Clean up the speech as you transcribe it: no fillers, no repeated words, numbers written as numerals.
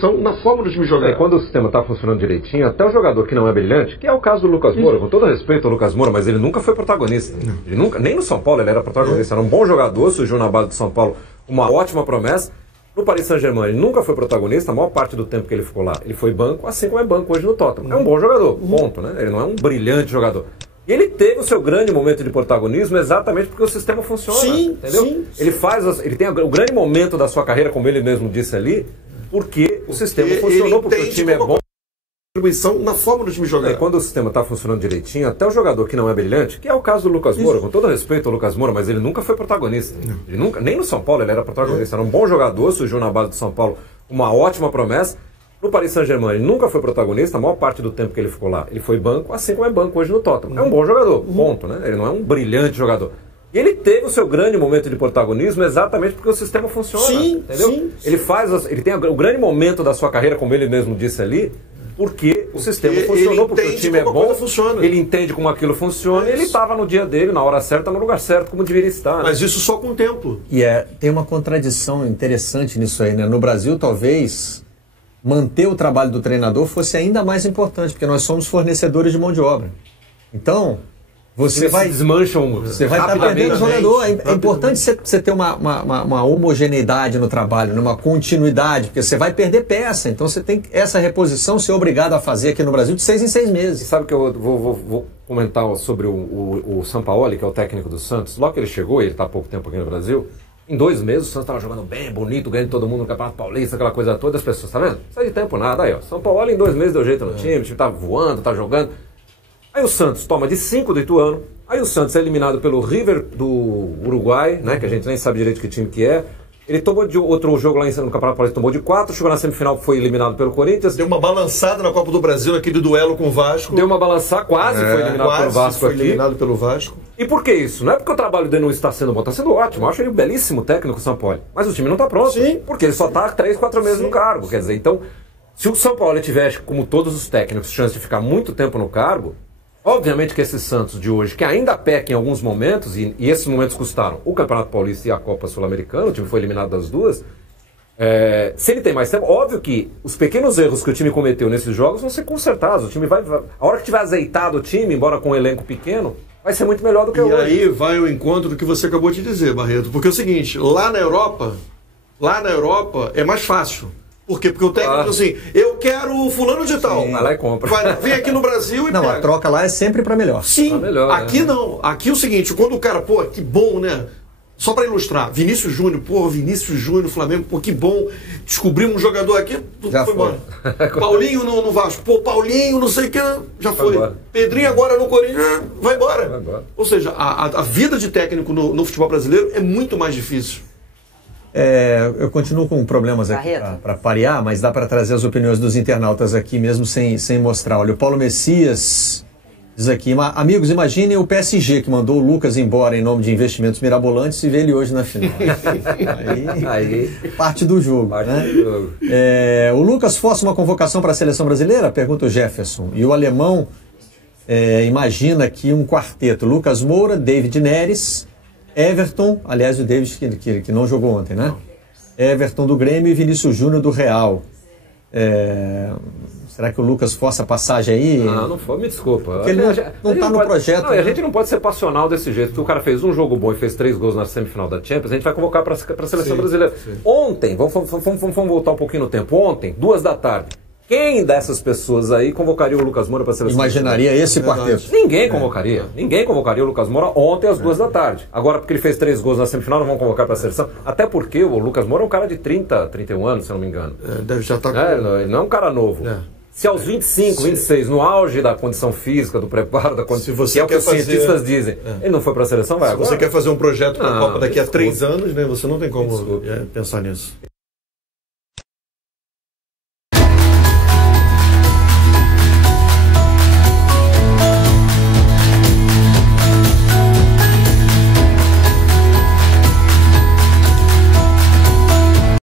São na forma do time jogar. Quando o sistema está funcionando direitinho, até o jogador que não é brilhante, que é o caso do Lucas Moura, com todo respeito ao Lucas Moura, mas ele nunca foi protagonista. Ele nunca, nem no São Paulo ele era protagonista. Era um bom jogador, surgiu na base do São Paulo, uma ótima promessa. No Paris Saint-Germain ele nunca foi protagonista, a maior parte do tempo que ele ficou lá. Ele foi banco, assim como é banco hoje no Tottenham. É um bom jogador, ponto, né? Ele não é um brilhante jogador. E ele teve o seu grande momento de protagonismo exatamente porque o sistema funciona, entendeu? Sim. Ele tem o grande momento da sua carreira, como ele mesmo disse ali, porque o sistema funcionou, porque o time é bom. Contribuição na forma do time jogar. Quando o sistema está funcionando direitinho, até o jogador que não é brilhante, que é o caso do Lucas Moura, com todo respeito ao Lucas Moura, mas ele nunca foi protagonista. Ele nunca, nem no São Paulo ele era protagonista. Era um bom jogador, surgiu na base do São Paulo, uma ótima promessa. No Paris Saint-Germain ele nunca foi protagonista, a maior parte do tempo que ele ficou lá. Ele foi banco, assim como é banco hoje no Tottenham. É um bom jogador, ponto, né? Ele não é um brilhante jogador. E ele teve o seu grande momento de protagonismo exatamente porque o sistema funciona, entendeu? Ele tem o grande momento da sua carreira, como ele mesmo disse ali, porque o sistema funcionou, porque o time é bom, ele entende como aquilo funciona, e ele estava no dia dele, na hora certa, no lugar certo, como deveria estar. Mas isso só com o tempo. E tem uma contradição interessante nisso aí, né? No Brasil, talvez, manter o trabalho do treinador fosse ainda mais importante, porque nós somos fornecedores de mão de obra. Então, você vai estar perdendo o jogador. É importante você ter uma homogeneidade no trabalho, uma continuidade, porque você vai perder peça. Então você tem essa reposição ser obrigado a fazer aqui no Brasil de 6 em 6 meses. E sabe que eu vou comentar sobre o Sampaoli, que é o técnico do Santos. Logo que ele chegou, ele está há pouco tempo aqui no Brasil, em 2 meses o Santos estava jogando bem, bonito, ganhando todo mundo no Campeonato Paulista, aquela coisa toda. As pessoas, tá vendo? Não sai de tempo nada. Aí, ó, Sampaoli em 2 meses deu jeito no time, o time tá voando, tá jogando. Aí o Santos toma de 5 do Ituano, aí o Santos é eliminado pelo River do Uruguai, né, que a gente nem sabe direito que time que é. Ele tomou de outro jogo lá no Campeonato Paulista, tomou de 4, chegou na semifinal, foi eliminado pelo Corinthians. Deu uma balançada na Copa do Brasil, naquele duelo com o Vasco. Deu uma balançada, quase foi eliminado pelo Vasco aqui. Eliminado pelo Vasco. E por que isso? Não é porque o trabalho dele não está sendo bom, está sendo ótimo. Eu acho ele um belíssimo técnico, o Sampaoli. Mas o time não está pronto. Sim. Porque ele só está há 3, 4 meses no cargo. Quer dizer, então, se o Sampaoli tivesse, como todos os técnicos, chance de ficar muito tempo no cargo, obviamente que esse Santos de hoje, que ainda peca em alguns momentos, e esses momentos custaram o Campeonato Paulista e a Copa Sul-Americana, o time foi eliminado das duas, se ele tem mais tempo, óbvio que os pequenos erros que o time cometeu nesses jogos vão ser consertados. O time a hora que tiver azeitado o time, embora com um elenco pequeno, vai ser muito melhor do que hoje. E aí vai o encontro do que você acabou de dizer, Barreto. Porque é o seguinte, lá na Europa é mais fácil. Por quê? Porque o técnico assim, eu quero fulano de tal. Vai lá e compra. Vem aqui no Brasil e não, pega. A troca lá é sempre para melhor. Sim, pra melhor, aqui não. Aqui é o seguinte, quando o cara, pô, que bom, né? Só para ilustrar, Vinícius Júnior, Flamengo, pô, que bom. Descobrimos um jogador aqui, já foi embora. Paulinho no Vasco, pô, Paulinho, não sei o que, já foi. Pedrinho agora no Corinthians, vai embora. Ou seja, a vida de técnico no futebol brasileiro é muito mais difícil. Eu continuo com problemas aqui para parear, mas dá para trazer as opiniões dos internautas aqui mesmo sem mostrar. Olha, o Paulo Messias diz aqui, amigos, imaginem o PSG que mandou o Lucas embora em nome de investimentos mirabolantes e vê ele hoje na final. aí parte do jogo. O Lucas força uma convocação para a seleção brasileira? Pergunta o Jefferson. E o alemão imagina aqui um quarteto. Lucas Moura, David Neres, Everton, aliás, o David que não jogou ontem, né? Everton do Grêmio e Vinícius Júnior do Real. Será que o Lucas força a passagem aí? Não foi, me desculpa. Porque ele não está no projeto. Não, né? A gente não pode ser passional desse jeito, porque o cara fez um jogo bom e fez 3 gols na semifinal da Champions, a gente vai convocar para a seleção brasileira. Sim. Ontem, vamos voltar um pouquinho no tempo, ontem, 2 da tarde, quem dessas pessoas aí convocaria o Lucas Moura para a seleção? Imaginaria esse quarteto? Ninguém convocaria. Ninguém convocaria o Lucas Moura ontem às 2 da tarde. Agora, porque ele fez 3 gols na semifinal, não vão convocar para a seleção. Até porque o Lucas Moura é um cara de 30, 31 anos, se eu não me engano. Deve já estar Ele não é um cara novo. Se aos 25, 26, no auge da condição física, do preparo, da condição, que é o que os cientistas dizem, ele não foi para a seleção, vai agora. Se você quer fazer um projeto para a Copa daqui a 3 anos, né, você não tem como pensar nisso.